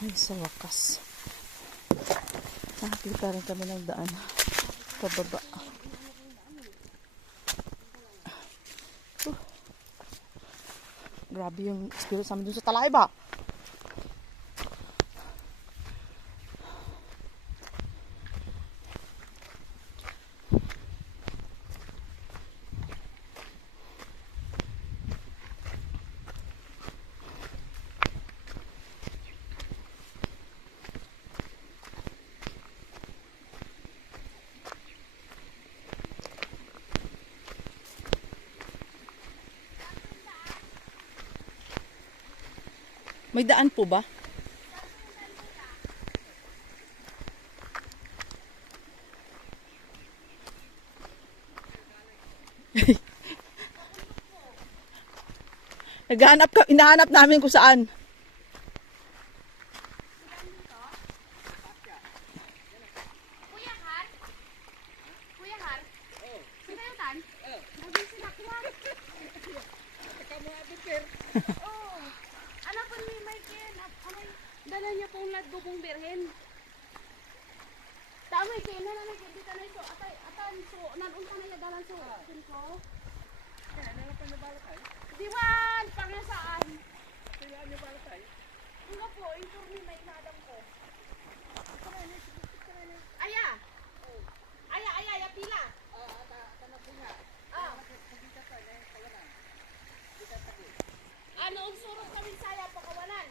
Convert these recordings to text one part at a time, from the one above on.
Ay, sa wakas. Nakakita rin kami ng daan. Pababa. Grabe yung spirit sa amin dun sa talay ba? May daan po ba? Inahanap namin kung saan. Kuya Har? Kuya Har? Sino yung tan? Naging sinakyan. Oo. Anak ko ni Michael. Dala niya pong ladbubong birhen. Tama kayo na nagkita na ito. Atan so nanun ka na yung dalan so. Ko. Diwan! Pangasaan? Nga po, infor ni may nadam ko. Aya! Aya, pila! Ano ang surot kami saya pakawalan?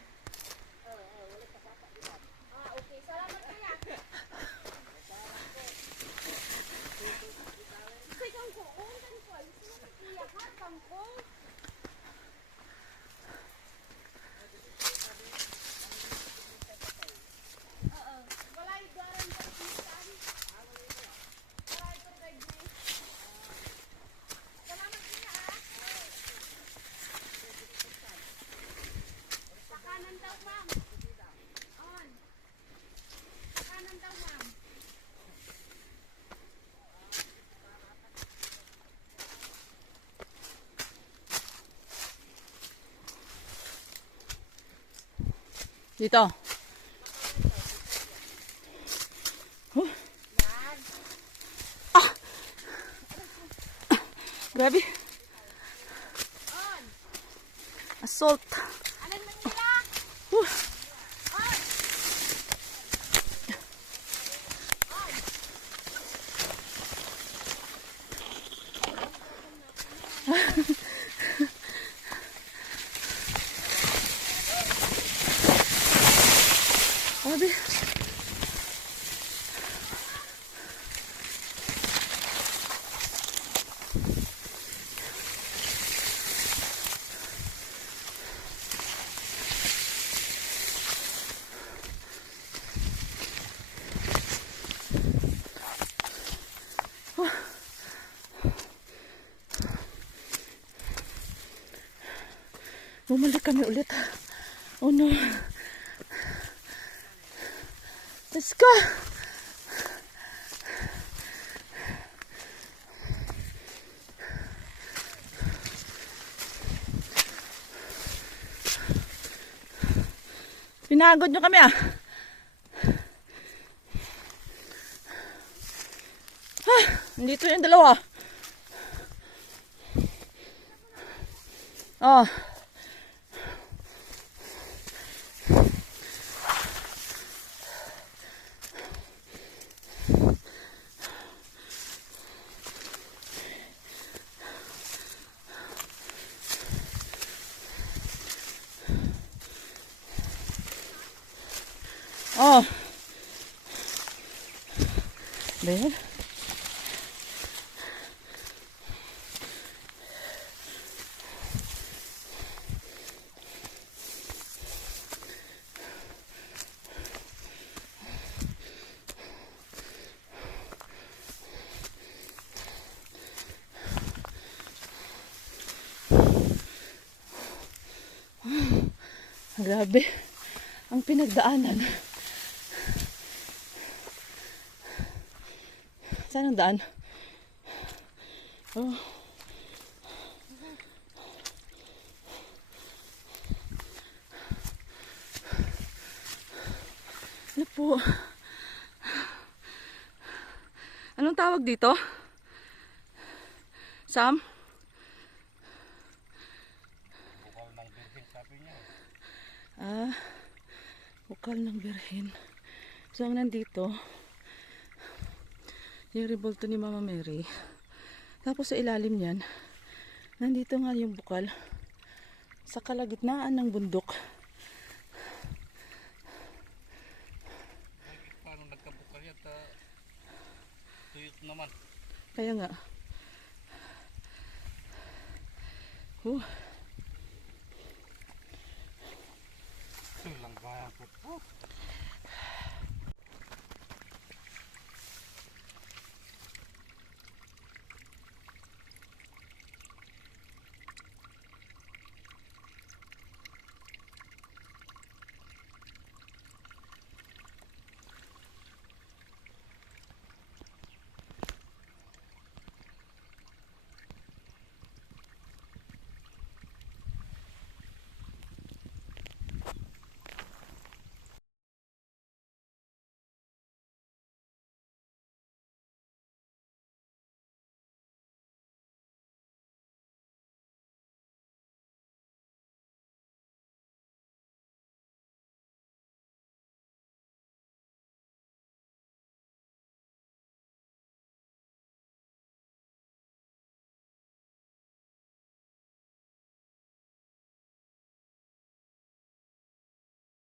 Okay. Salamat kaya. Sigang ko, undan ko. Iyakan kang ko. Walay garan ka pisan. Walay ko kay Grace. Salamat kaya Pakanan daw, ma'am. On. Pakanan daw, ma'am. Dito. Grabe. Assault. Anan man nila? On. Grabe. Bumalik kami ulit. Oh no. Let's go. Pinagod nyo kami ah. Dito yung dalawa. Oh. Oh. There. Grabe ang pinagdaanan. Saan ang daan? Oh. po. Anong tawag dito? Sam? Bukal ng birhen, sabi niya. Ah, bukal ng birhen. So, ang nandito, yung rebulto ni Mama Mary. Tapos sa ilalim niyan, nandito nga yung bukal sa kalagitnaan ng bundok. Paano nagkabukal yan? Tuyot naman. Kaya nga. Oh, Ito lang ba?